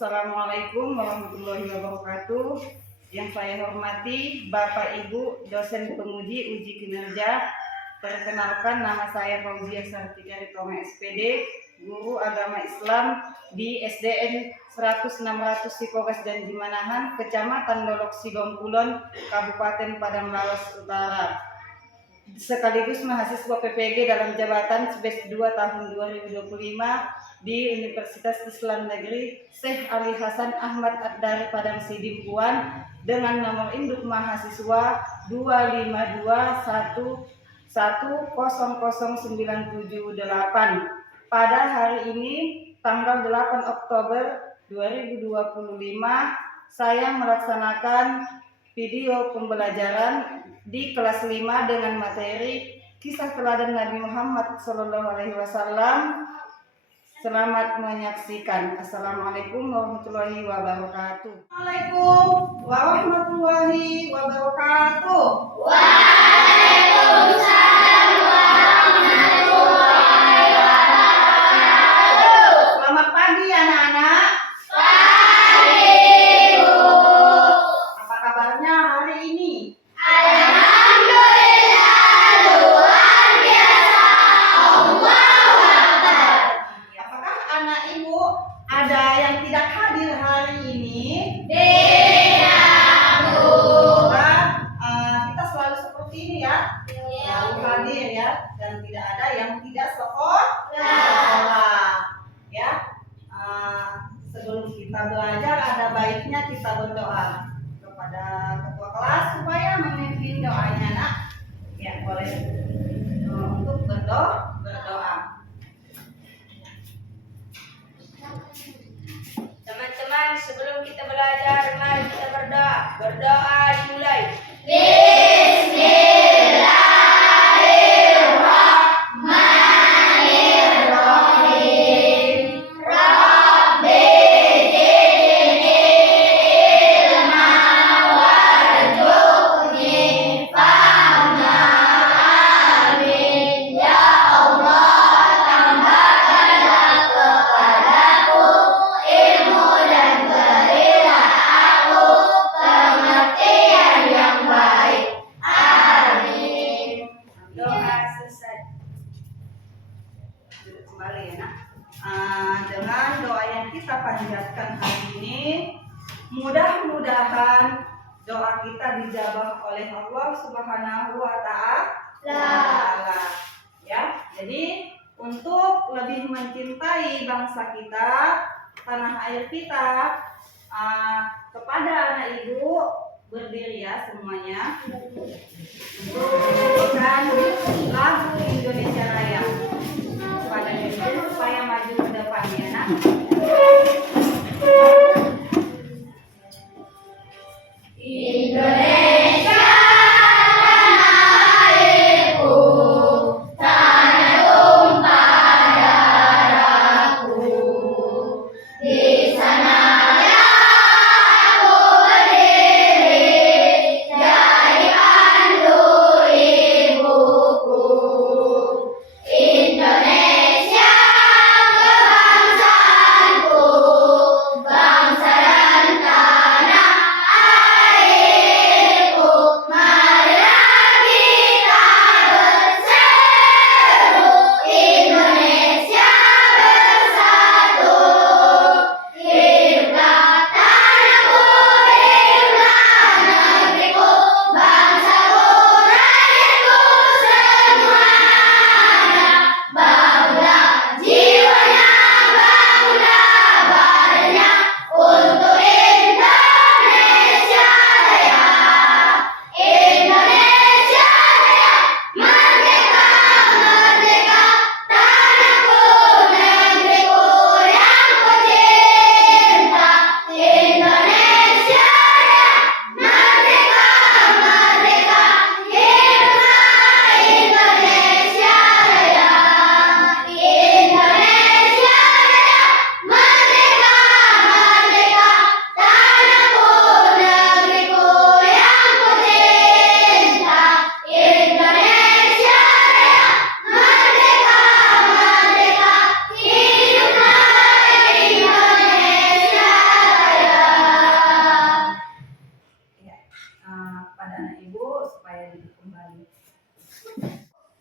Assalamualaikum warahmatullahi wabarakatuh. Yang saya hormati Bapak Ibu dosen penguji uji kinerja. Perkenalkan, nama saya Fauzia Sartika Ritoma SPD, guru agama Islam di SDN 100-600 Sipogas Janji Manahan, Kecamatan Dolok Sigom Kulon, Kabupaten Padang Lawas Utara. Sekaligus mahasiswa PPG dalam jabatan SBES 2 tahun 2025 di Universitas Islam Negeri Syekh Ali Hasan Ahmad dari Padang Sidimpuan dengan nomor induk mahasiswa 25211000978. Pada hari ini tanggal 8 Oktober 2025 saya melaksanakan video pembelajaran di kelas 5 dengan materi kisah teladan Nabi Muhammad SAW. Selamat menyaksikan. Assalamualaikum warahmatullahi wabarakatuh. Assalamualaikum warahmatullahi wabarakatuh. Waalaikumsalam warahmatullahi wabarakatuh. Selamat pagi anak-anak. Pagi, Bu. Apa kabarnya hari ini? Alhamdulillah, luar biasa. Allahu Akbar. Apakah anak ibu ada yang tidak hadir hari ini? Tidak, Bu. Semoga kita selalu seperti ini ya, selalu hadir ya, dan tidak ada yang tidak sekolah ya. Sebelum kita belajar ada baiknya kita berdoa kepada ketua kelas supaya memimpin doanya, nak. Ya, boleh untuk berdoa. Teman-teman, sebelum kita belajar, mari kita berdoa. Berdoa dimulai. Bismillahirrahmanirrahim. Rabbi zidni ilma warzuqni fahma. Amin. Ya Allah, tambahkanlah kepadaku ilmu dan berilah aku pengertian yang baik. Amin. Doa selesai. Duduk kembali ya, nak. Dengan doa yang kita panjatkan hari ini, mudah-mudahan doa kita dijabah oleh Allah Subhanahu wa Ta'ala. Ya, jadi untuk lebih mencintai bangsa kita, tanah air kita, kepada anak ibu berdiri ya semuanya untuk menyanyikan lagu Indonesia Raya kepada ibu supaya maju ke depannya, nak. Indonesia tanah airku, tanah tumpah darahku. Di sanalah aku berdiri, jadi pandu ibuku. Indonesia kebangsaanku, bangsa dan tanah air. kepada anak ibu supaya hidup kembali.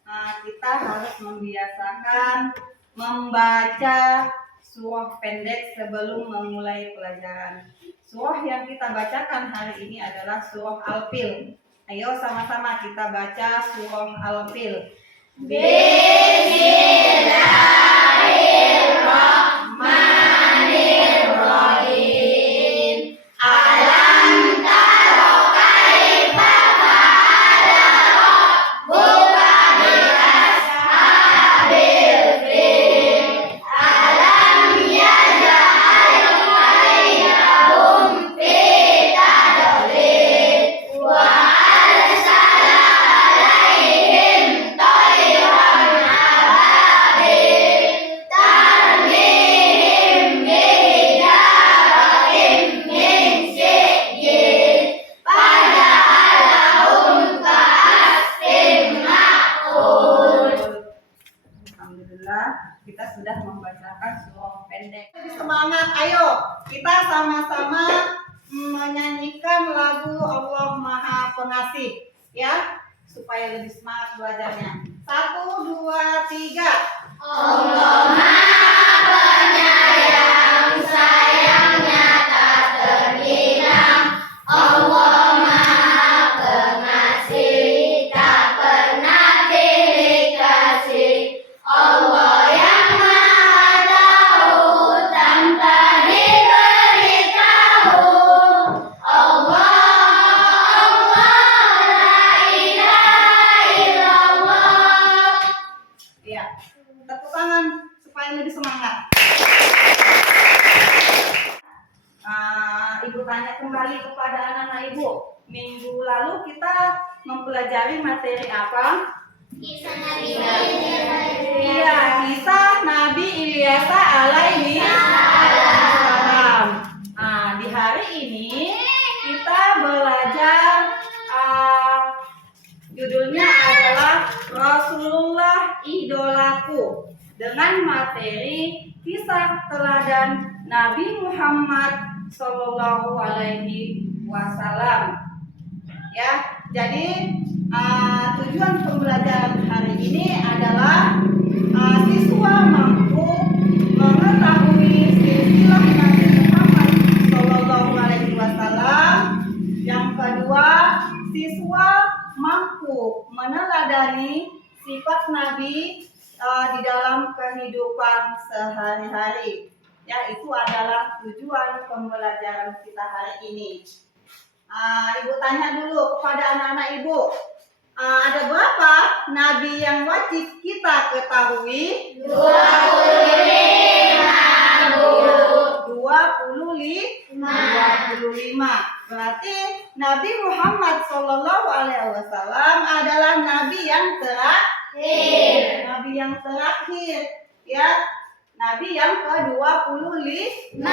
Nah, kita harus membiasakan membaca surah pendek sebelum memulai pelajaran. Surah yang kita bacakan hari ini adalah surah Al-Fil. Ayo sama-sama kita baca surah Al-Fil. Bismillahirrahmanirrahim. Alam tara kaifa fa'ala rabbuka bi ashabil fil. Alam yaj'al kaydahum fi tadlil wa arsala alaihim tayran ababil tarmihim bihijaratin min sijil faja'alahum ka'asfin ma'kul. Alhamdulillah, kita sudah membacakan surah pendek. Semangat, ayo kita sama-sama menyanyikan lagu Allah Maha Pengasih, ya, supaya lebih semangat belajarnya. 1, 2, 3. Allah Maha Penyayang, sayangnya tak terhilang. Allah Maha Pengasih, tak pernah pilih kasih. Allah yang Maha Tahu, tanpa diberitahu. Allah, la ilaha illallah. Ya, tepuk tangan supaya lebih semangat. Ibu tanya kembali kepada anak-anak ibu. Minggu lalu kita mempelajari materi apa? Kisah Nabi Iya, kisah Nabi Ilyas alaihi salam. Di hari ini kita belajar judulnya adalah Rasulullah Idolaku, dengan materi kisah teladan Nabi Muhammad Sallallahu Alaihi Wasallam. Ya, jadi tujuan pembelajaran hari ini adalah siswa mampu mengetahui silsilah Nabi Muhammad Sallallahu Alaihi Wasallam. Yang kedua, siswa mampu meneladani sifat Nabi di dalam kehidupan sehari-hari. Ya, itu adalah tujuan pembelajaran kita hari ini. Ibu tanya dulu kepada anak-anak ibu, ada berapa nabi yang wajib kita ketahui? 25, Bu. 25. Berarti Nabi Muhammad Sallallahu Alaihi Wasallam adalah nabi yang terakhir. Nabi yang terakhir, ya. Nabi yang ke-25.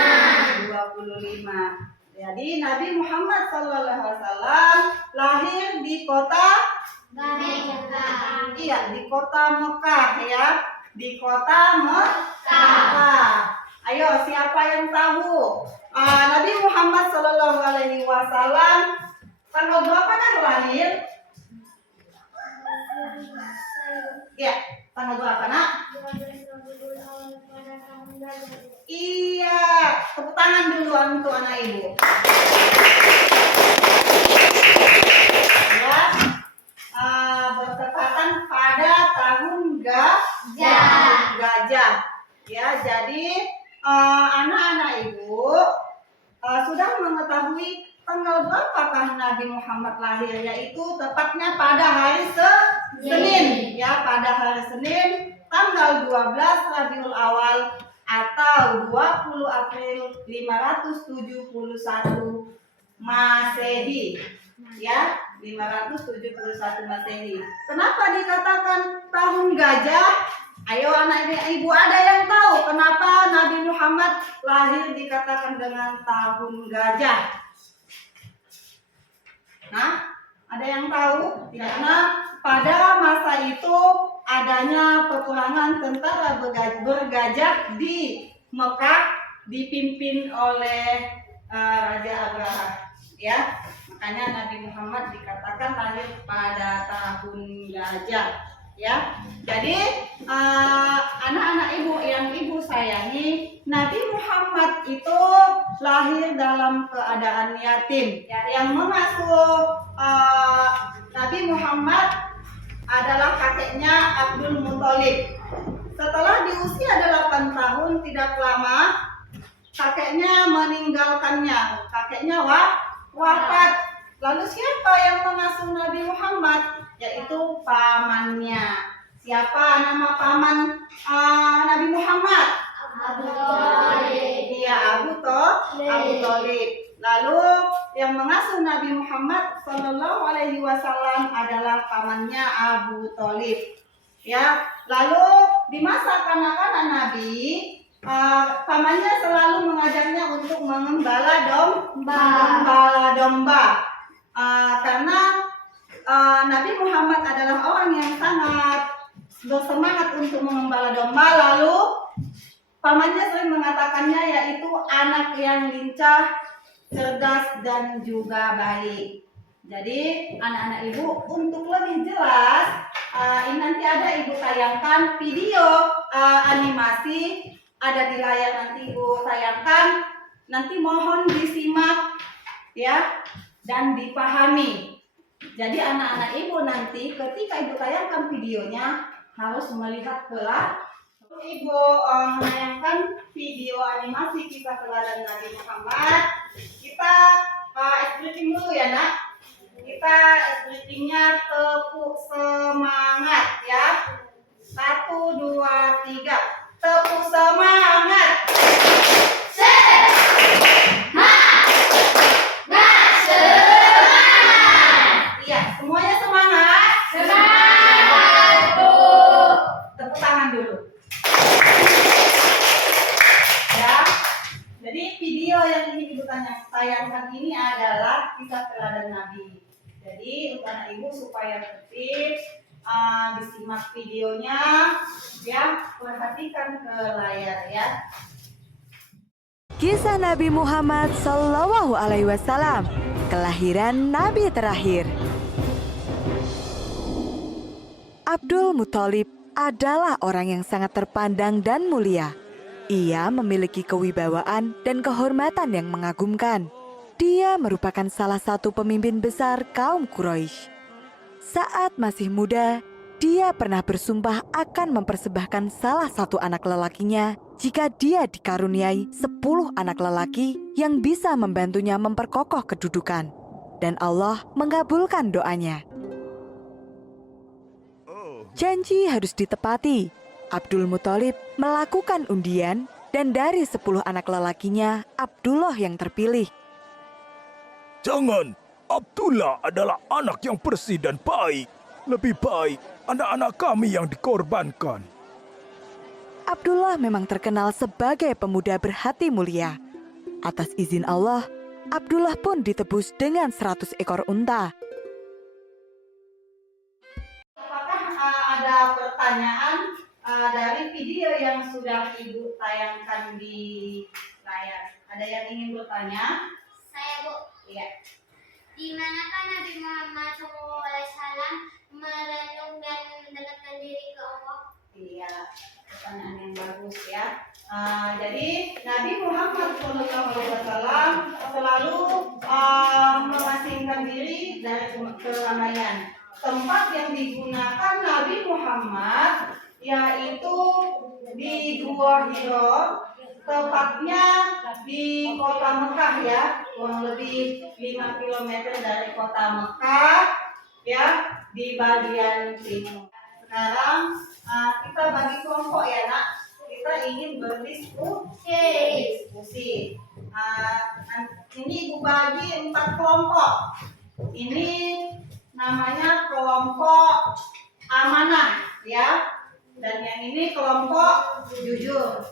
Jadi Nabi Muhammad Sallallahu Alaihi Wasallam lahir di kota di kota Mekah, ya. Di kota Mekah. Ayo, siapa yang tahu? Nabi Muhammad Sallallahu Alaihi Wasallam tanggal berapa kan lahir? Ya, tanggal berapa, Nak? Iya, tepuk tangan dulu untuk anak ibu. Ya, bertepatan pada tahun gajah. Ya, jadi anak-anak ibu sudah mengetahui tanggal berapakah Nabi Muhammad lahir, yaitu tepatnya pada hari Senin. Ya, pada hari Senin tanggal 12 Rabiul Awal atau 20 April 571 Masehi. Ya, 571 Masehi. Kenapa dikatakan tahun gajah? Ayo anak ibu, ada yang tahu kenapa Nabi Muhammad lahir dikatakan dengan tahun gajah? Nah, ada yang tahu? Karena pada masa itu adanya peperangan tentara bergajah di Mekah dipimpin oleh Raja Abraham. Ya, Makanya Nabi Muhammad dikatakan lahir pada tahun gajah, ya. Jadi anak-anak ibu yang ibu sayangi, Nabi Muhammad itu lahir dalam keadaan yatim. Ya, yang mengasuh Nabi Muhammad adalah kakeknya Abdul Muthalib. Setelah di usia 8 tahun, tidak lama kakeknya meninggalkannya. Kakeknya wafat. Lalu siapa yang mengasuh Nabi Muhammad? Yaitu pamannya. Siapa nama paman Nabi Muhammad? Abu Thalib. Iya, Abu Thalib. Lalu yang mengasuh Nabi Muhammad Shallallahu Alaihi Wasallam adalah pamannya Abu Thalib. Ya, lalu di masa kanak-kanak Nabi, pamannya selalu mengajarnya untuk mengembala domba. Karena Nabi Muhammad adalah orang yang sangat bersemangat untuk mengembala domba. Lalu pamannya sering mengatakannya yaitu anak yang lincah, cerdas dan juga baik. Jadi anak-anak ibu, untuk lebih jelas ini nanti ada ibu tayangkan video animasi, ada di layar nanti ibu tayangkan. Nanti mohon disimak ya dan dipahami. Jadi anak-anak ibu nanti ketika ibu tayangkan videonya harus melihat ke ibu menayangkan video animasi kisah teladan Nabi Muhammad. Kita explain dulu ya nak. Kita explainnya tepuk semangat ya. 1, 2, 3. Tepuk semangat. Iya, semuanya semangat. Tepuk tangan dulu. Ya. Jadi video yang ingin ibu tayangkan ini adalah kisah teladan Nabi. Jadi untuk anak ibu supaya tertib, disimak videonya, ya, perhatikan ke layar ya. Kisah Nabi Muhammad Sallallahu Alaihi Wasallam, kelahiran Nabi terakhir. Abdul Muthalib adalah orang yang sangat terpandang dan mulia. Ia memiliki kewibawaan dan kehormatan yang mengagumkan. Dia merupakan salah satu pemimpin besar kaum Quraisy. Saat masih muda, dia pernah bersumpah akan mempersembahkan salah satu anak lelakinya jika dia dikaruniai 10 anak lelaki yang bisa membantunya memperkokoh kedudukan. Dan Allah mengabulkan doanya. Janji harus ditepati. Abdul Muthalib melakukan undian dan dari 10 anak lelakinya, Abdullah yang terpilih. Jangan, Abdullah adalah anak yang bersih dan baik. Lebih baik anak-anak kami yang dikorbankan. Abdullah memang terkenal sebagai pemuda berhati mulia. Atas izin Allah, Abdullah pun ditebus dengan 100 ekor unta. Apakah ada pertanyaan dari video yang sudah ibu tayangkan di layar? Ada yang ingin bertanya? Saya Bu. Iya. Di manakah Nabi Muhammad SAW merenung dan mendekatkan diri ke Allah? Iya, pertanyaan yang bagus ya. Jadi Nabi Muhammad SAW selalu mengasingkan diri dari keramaian. Tempat yang digunakan Nabi Muhammad yaitu di Gua Hiro, tepatnya di kota Mekah ya, kurang lebih 5 km dari kota Mekah ya, di bagian timur. Sekarang kita bagi kelompok ya nak, kita ingin berdiskusi. Ini ibu bagi 4 kelompok. Ini namanya kelompok amanah ya, dan yang ini kelompok jujur.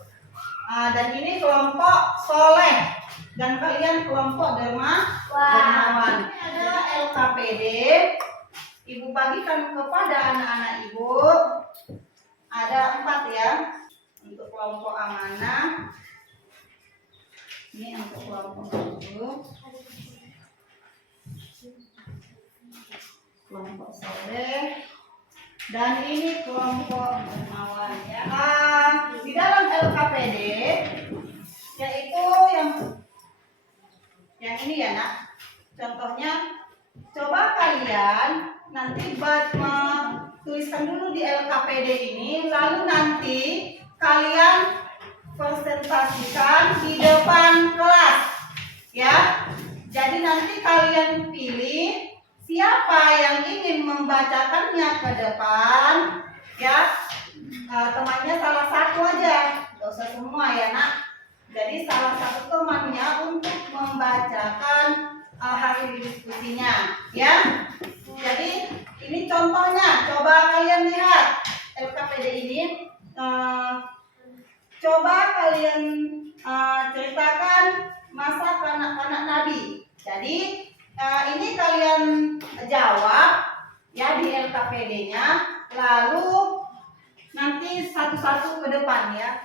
Dan ini kelompok soleh, dan kalian kelompok dermawan. Ini adalah LKPD. Ibu bagikan kepada anak-anak ibu. Ada 4 ya untuk kelompok amanah. Ini untuk kelompok jujur. kelompok soleh, dan ini kelompok dermawan ya. Di dalam LKPD yaitu yang ini ya nak. Contohnya, coba kalian nanti tuliskan dulu di LKPD ini, lalu nanti kalian presentasikan di depan kelas ya. Jadi nanti kalian pilih siapa yang ingin membacakannya ke depan ya. Temannya salah satu aja, gak usah semua ya nak. Jadi salah satu temannya untuk membacakan hasil diskusinya ya. Jadi ini contohnya, coba kalian lihat LKPD ini. Coba kalian ceritakan masa kanak-kanak Nabi. Jadi ini kalian jawab ya di LKPD-nya, lalu nanti satu-satu ke depan ya.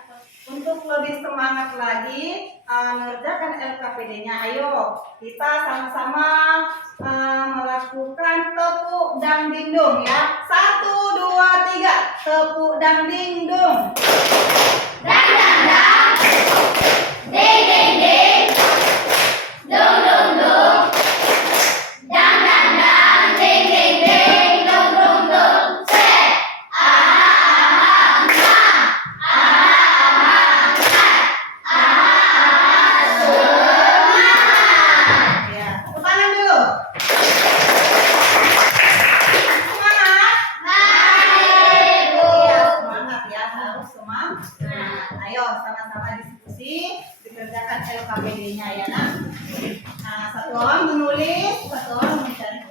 Untuk lebih semangat lagi mengerjakan LKPD-nya, ayo kita sama-sama melakukan tepuk dang dingdung ya. 1, 2, 3, tepuk dang dingdung. Dang dang dang, ding ding ding, dung dung dung, dang dang dang, ding ding ding, dung dung dung. Set, aha aha aha aha, semangat. Ya, tepuk tangan dulu. Semangat. Iya, semangat ya, harus semangat. Ayo sama-sama diskusi, dikerjakan LKPD-nya ya nak. Nah, satu orang menulis, satu orang mencari.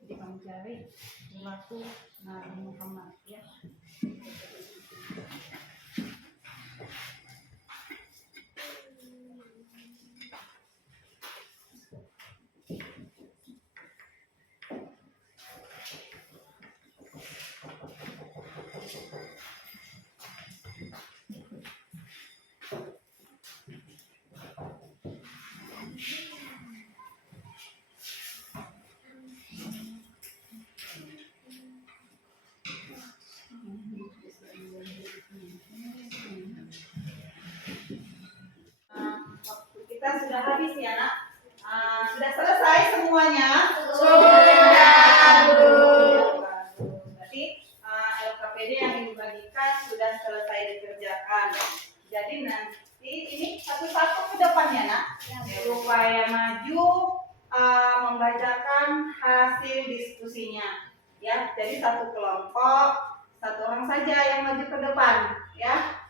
Jadi kamu cari perilaku Nabi Muhammad ya. Waktu kita sudah habis ya nak. Sudah selesai semuanya. Sudah, Bu. Berarti LKPD yang dibagikan sudah selesai dikerjakan. Jadi nanti ini satu-satu ke depannya nak, supaya maju membacakan hasil diskusinya. Ya, jadi satu kelompok, satu orang saja yang maju ke depan. Ya,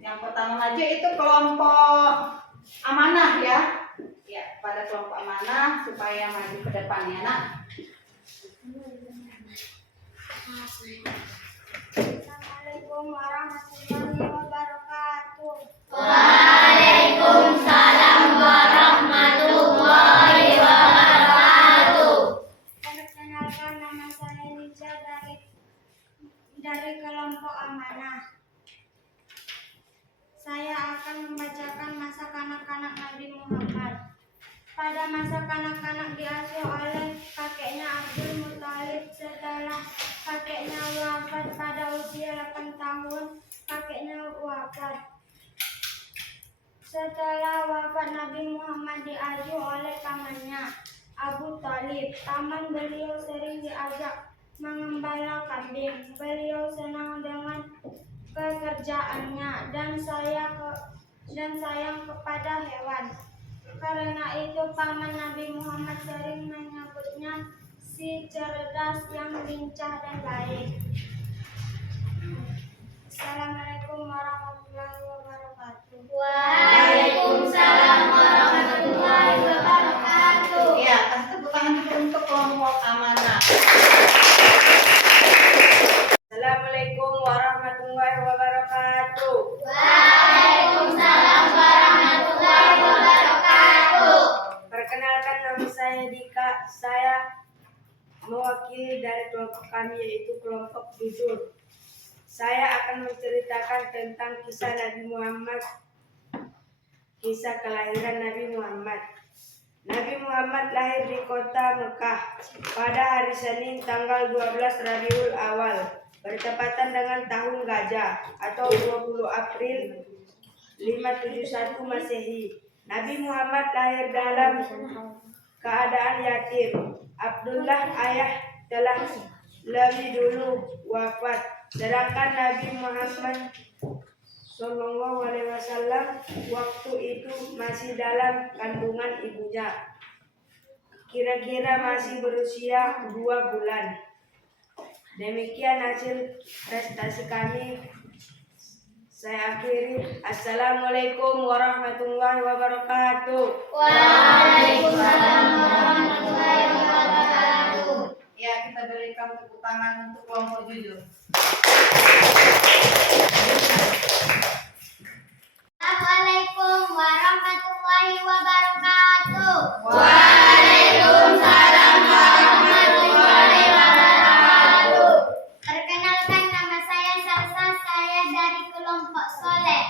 yang pertama maju itu kelompok amanah ya. Ya, pada kelompok amanah supaya maju ke depan ya nak. Assalamualaikum warahmatullahi wabarakatuh. Waalaikumsalam warahmatullahi wabarakatuh. Perkenalkan, nama saya Nija dari kelompok amanah. Saya akan membacakan masa kanak-kanak Nabi Muhammad. Pada masa kanak-kanak diasuh oleh kakeknya Abdul Muthalib. Setelah kakeknya wafat pada usia 8 tahun, kakeknya wafat. Setelah wafat, Nabi Muhammad diasuh oleh pamannya Abu Thalib. Paman beliau sering diajak mengembala kambing. Beliau senang dengan pekerjaannya dan sayang kepada hewan. Karena itu paman Nabi Muhammad sering menyebutnya si cerdas yang lincah dan baik. Assalamualaikum warahmatullahi wabarakatuh. Waalaikumsalam warahmatullahi wabarakatuh. Ya, kasih tepuk tangan juga untuk kelompok amanah. Assalamualaikum warahmatullahi wabarakatuh. Waalaikumsalam warahmatullahi wabarakatuh. Perkenalkan, nama saya Dika. Saya mewakili dari kelompok kami, yaitu kelompok jujur. Saya akan menceritakan tentang kisah Nabi Muhammad, kisah kelahiran Nabi Muhammad. Nabi Muhammad lahir di kota Mekah pada hari Senin tanggal 12 Rabiul Awal, bertepatan dengan tahun gajah atau 20 April 571 Masehi. Nabi Muhammad lahir dalam keadaan yatim. Abdullah ayah telah lebih dulu wafat, sedangkan Nabi Muhammad Shallallahu Alaihi Wasallam waktu itu masih dalam kandungan ibunya, kira-kira masih berusia 2 bulan. Demikian hasil prestasi kami. Saya akhiri. Assalamualaikum warahmatullahi wabarakatuh. Waalaikumsalam warahmatullahi wabarakatuh. Ya, kita berikan tepuk tangan untuk kelompok jujur. Assalamualaikum warahmatullahi wabarakatuh. Waalaikumsalam warahmatullahi wabarakatuh. Perkenalkan, nama saya Salsa, saya dari kelompok Soleh.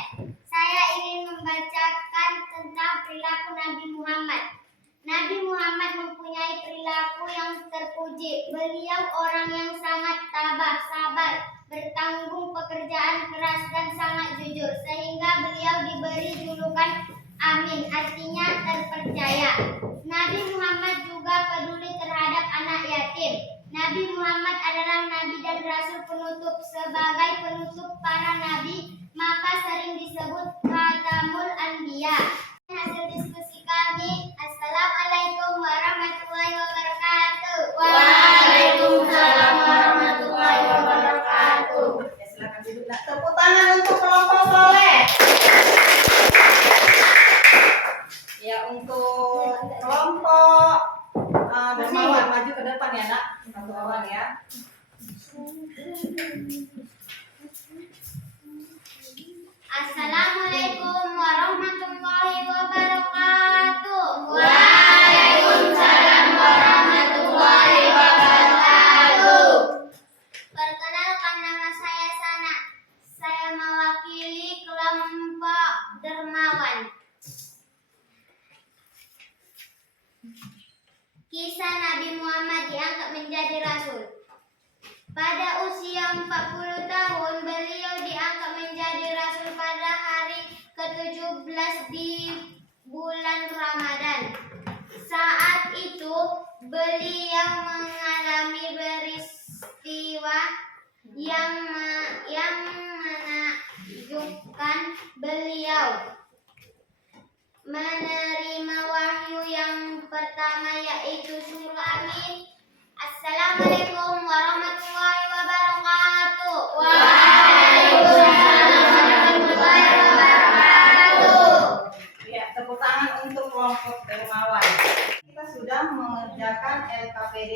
Saya ingin membacakan tentang perilaku Nabi Muhammad. Nabi Muhammad mempunyai perilaku yang terpuji. Beliau orang yang sangat tabah, sabar, bertanggung pekerjaan keras dan sangat jujur, sehingga beliau diberi julukan Amin, artinya terpercaya. Nabi Muhammad juga peduli terhadap anak yatim. Nabi Muhammad adalah nabi dan rasul penutup. Sebagai penutup para nabi, maka sering disebut Khatamul Anbiya. Hasil diskusi kami. Assalamualaikum warahmatullahi wabarakatuh. Waalaikumsalam warahmatullahi wabarakatuh. Ya, silakan duduk. Nah, tepuk tangan untuk kelompok Soleh. Ya, untuk kelompok Dermawan maju ke depan ya, Nak. Satu orang ya. Assalamualaikum warahmatullahi wabarakatuh. Waalaikumsalam warahmatullahi wabarakatuh. Perkenalkan, nama saya Sana. Saya mewakili kelompok Dermawan. Kisah Nabi Muhammad diangkat menjadi rasul. Pada usia 40 tahun, beliau diangkat menjadi rasul pada hari ke-17 di bulan Ramadan. Saat itu, beliau mengalami peristiwa yang menakjubkan. Beliau menerima wahyu yang pertama, yaitu surah Amin. Assalamualaikum warahmatullahi wabarakatuh. Waalaikumsalam warahmatullahi wabarakatuh. Ya, tepuk tangan untuk kelompok Dermawan. Kita sudah mengerjakan LKPD.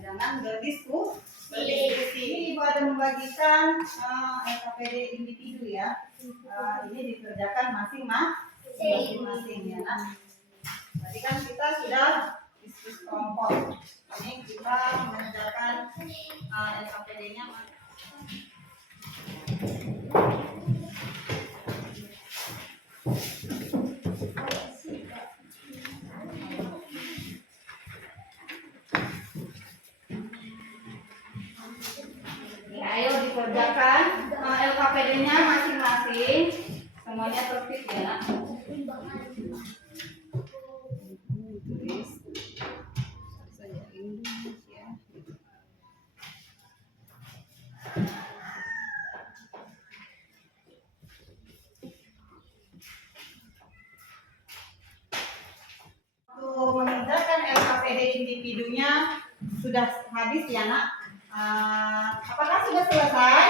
Jangan berdiskusi. Ini Ibu ada membagikan LKPD individu ya. Ini dikerjakan masing-masing ya, Nak. Tadi kan kita sudah diskusi kelompok. Ini kita mengerjakan LKPD-nya. Ya, ayo dikerjakan LKPD-nya masing-masing. Semuanya tertib ya, Nak. Tulis saja Indonesia. Untuk mengerjakan LKPD individunya sudah habis ya, Nak. Apakah sudah selesai?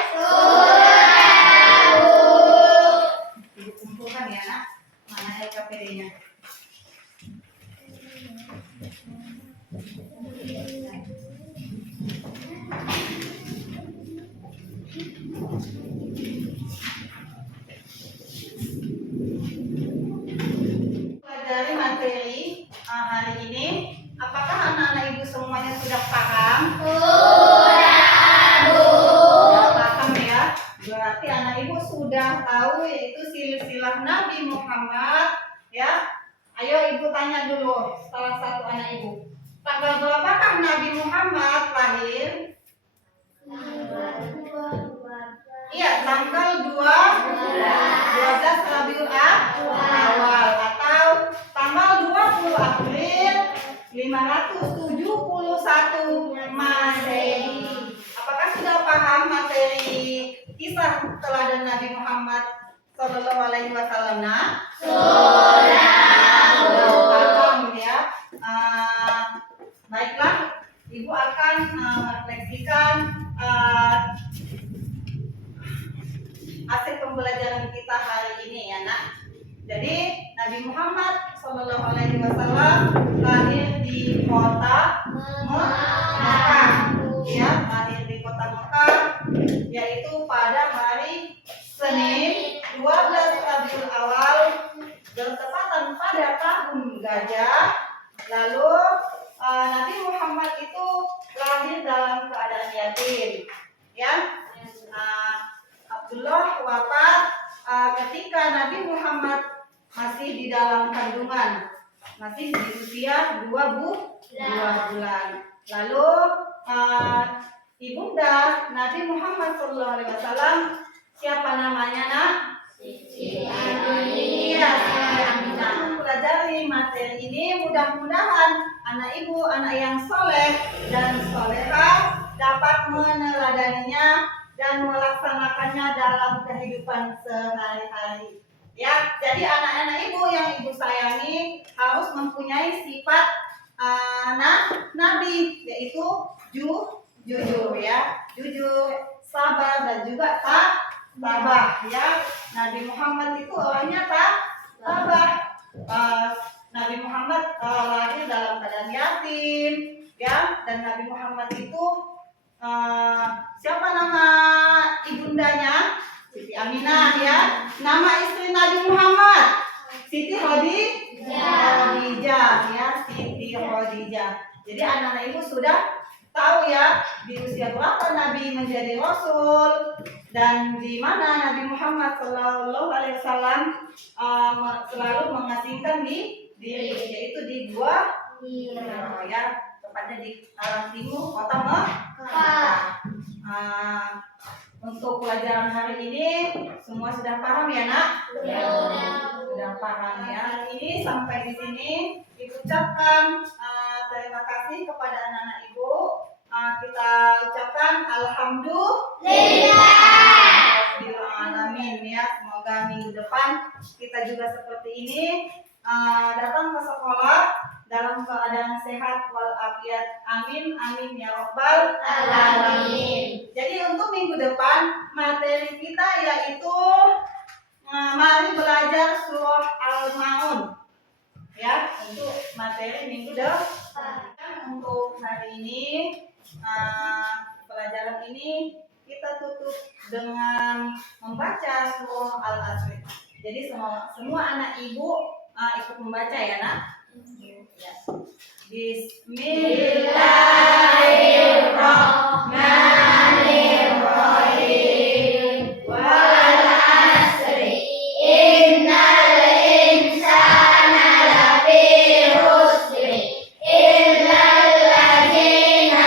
Ibu kumpulkan ya, Nak. Mana LKPD-nya? Pelajari materi hari anak-anak ibu semuanya sudah paham? Sudah paham ya. Berarti anak ibu sudah tahu yaitu silsilah Nabi Muhammad ya. Ayo ibu tanya dulu salah satu anak ibu. Tanggal berapakah Nabi Muhammad lahir? Iya, tanggal 12 Rabiul Awal atau tanggal 20 April 571 Masehi. Apakah sudah paham materi kisah teladan Nabi Muhammad Sallallahu Alaihi Wasallam? Sudah paham ya. Baiklah, ibu akan merefleksikan hasil pembelajaran kita hari ini ya nak. Jadi Nabi Muhammad Sallallahu Alaihi Wasallam lahir di kota Mekah, ya, lahir di kota Mekah, yaitu pada hari Senin 12 Rabiul Awal bertepatan pada tahun gajah. Lalu Nabi Muhammad itu lahir dalam keadaan yatim, ya. Abdullah wafat ketika Nabi Muhammad masih di dalam kandungan, masih di usia 2 bulan. Lalu ibunda Nabi Muhammad SAW siapa namanya nak? Siti Aminah. Pelajari materi ini, mudah-mudahan anak ibu, anak yang soleh dan solehah dapat meneladaninya dan melaksanakannya dalam kehidupan sehari-hari. Ya, jadi anak-anak ibu yang ibu sayangi harus mempunyai sifat Nabi, yaitu jujur ya, jujur, sabar dan juga tabah ya. Nabi Muhammad itu orangnya tabah. Nabi Muhammad lahir dalam keadaan yatim ya, dan Nabi Muhammad itu siapa nama ibundanya? Siti Aminah ya. Nama istri Nabi Muhammad Siti Khadijah ya, Siti Khadijah. Jadi anak-anak ibu sudah tahu ya di usia berapa Nabi menjadi Rasul dan di mana Nabi Muhammad Sallallahu Alaihi Wasallam selalu mengasingkan diri, yaitu di Gua Hira ya, tepatnya di arah timur kota Mekah. Untuk pelajaran hari ini semua sudah paham ya nak? Sudah paham ya. Ini sampai di sini diucapkan terima kasih kepada anak-anak ibu. Kita ucapkan alhamdulillah ya. Semoga minggu depan kita juga seperti ini datang ke sekolah dalam keadaan sehat walafiat. Amin amin ya rabbal alamin. Jadi untuk minggu depan materi kita yaitu mari belajar surah Al-Maun ya, untuk materi minggu depan. Untuk hari ini pelajaran ini kita tutup dengan membaca surah Al-Asr. Jadi semua anak ibu ikut membaca ya nak. Ya. Bismillahirrahmanirrahim. Wal asri innal insana lafi khusri illa alladzina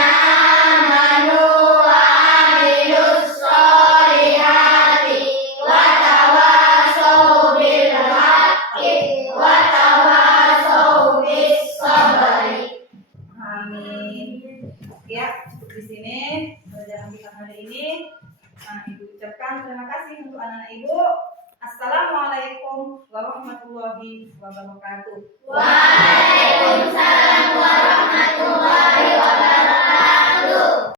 amanu wa amilus solihati wa tawasaw bil haqqi wa tawasaw bis sabri. Amin. Ya, di sini pelajaran kita hari ini. Ibu ucapkan terima kasih untuk anak-anak ibu. Assalamualaikum warahmatullahi wabarakatuh. Waalaikumsalam warahmatullahi wabarakatuh.